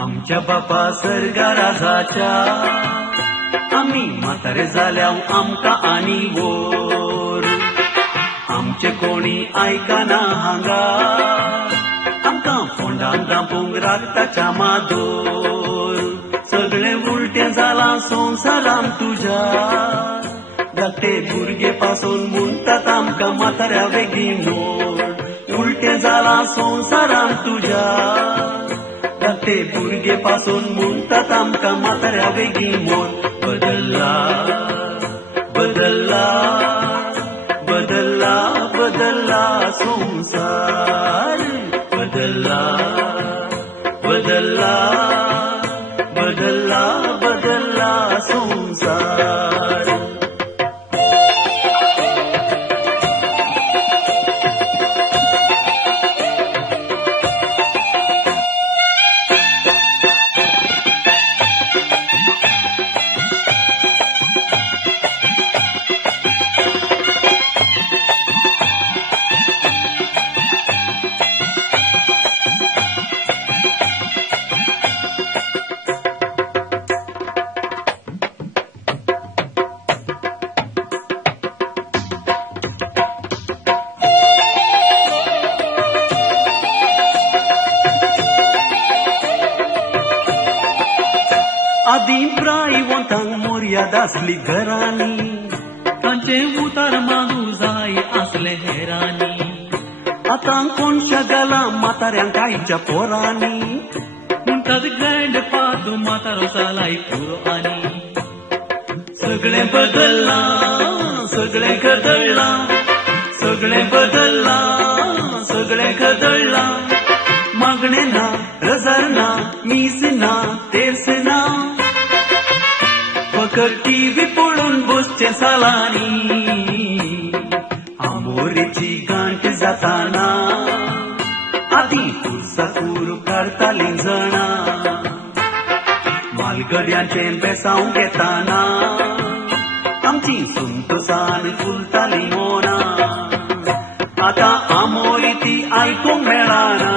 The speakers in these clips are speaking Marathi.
आमच्या बापा सर्गा राजाच्या आम्ही म्हातारे जाल्याव आमकां आनी वोर आमचे कोणी आयकना हांगा आमकां फोंडान दांपूंक राखताच्या मादोर सगळें उलटें जालां संवसारान तुज्या धाकटे भुरगे पासून म्हणटात आमकां म्हाताऱ्या बेगीन मोड उलटें जालां संवसारान तुज्या धाकटे भुरगे पासून म्हणटात आमकां म्हाताऱ्या बेगीन मोड बदल्ला बदल्ला बदल्ला बदल्ला संसार बदल्ला बदल्ला बदल्ला बदल्ला संसार आदी प्रायवंतांक मर्यादा आसली घरांनी तांचे उतार मागू जाय आसले हेरांनी आतां कोणशा गाला म्हाताऱ्यांक आयच्या पोरांनी म्हणटात ग्रँड पादू म्हातारो जालाय पुरो आनी सगळें बदल्लां सगळें कदळ्ळां सगळें बदल्लां सगळें कदळ्ळां मागणें ना रजार ना मीस ना तेर्स ना फकत टीव्ही पळोवन बसचें सालांनी आमोरेची गांठ जाताना आदी पुरसाकूर काडटालीं जणां मालगड्यांचें बेसांव घेताना आमची संतोषान फुलतालीं मोनां आतां आमोरी आयकूंक मेळना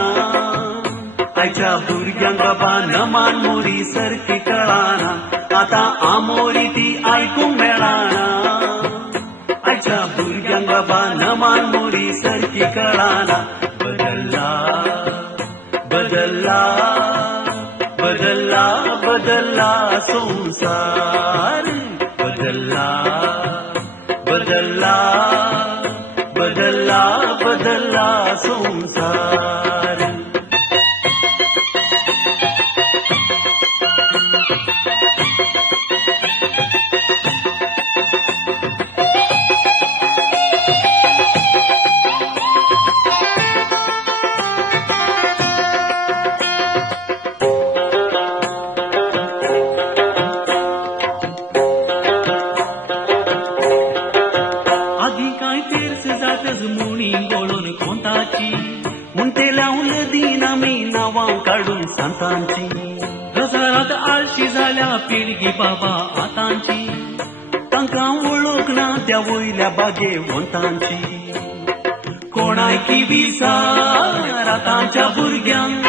आयच्या भुरग्यांक बाबा नमान मोरी सारकी कळना आतां आमोरी आयकूंक मेळना आयच्या भुरग्यांक बाबा नमान मोरी सारकी कळना बदल्ला बदल्ला बदल्ला बदल्ला संसार बदल्ला बदल्ला बदल्ला बदल्ला संसार मुणी गोळून कोंताची म्हणटे लावन दिन आमी नांवां काडून सांतांची गजारात आळशी जाल्या पिळगी बाबा आतांची तांकां वळख ना त्या वयल्या बागेवंतांची कोणायकी विसार आतांच्या भुरग्यांक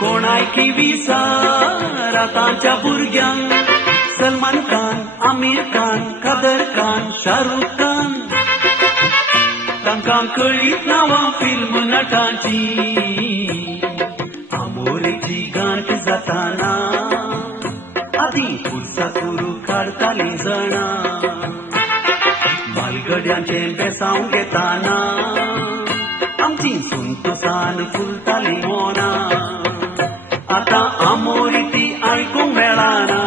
कोणायकी विसार आतांच्या भुरग्यांक सलमान खान आमीर खान कादर खान शाहरुख खान तांकां कळीत नांवां फिल्म नटांची आमोरेची गांठ जाताना आदी पुरसाकूर काडटालीं जणां मालगड्यांचें बेसांव घेताना आमची संतोषान फुलतालीं मोनां आतां आमोरी आयकूंक मेळना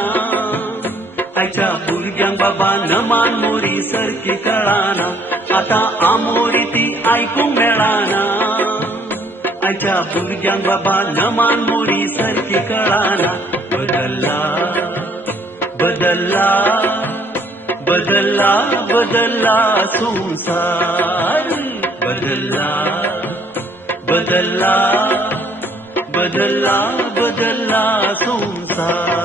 बाबा नमान मोरी सारखी कळाना, आता आमोरी ती ऐकूंक मेळाना. आयच्या भुरग्यांक बाबा नमान मोरी सारखी कळाना. बदलला बदलला बदलला बदलला संसार. बदलला बदलला बदलला बदलला संसार.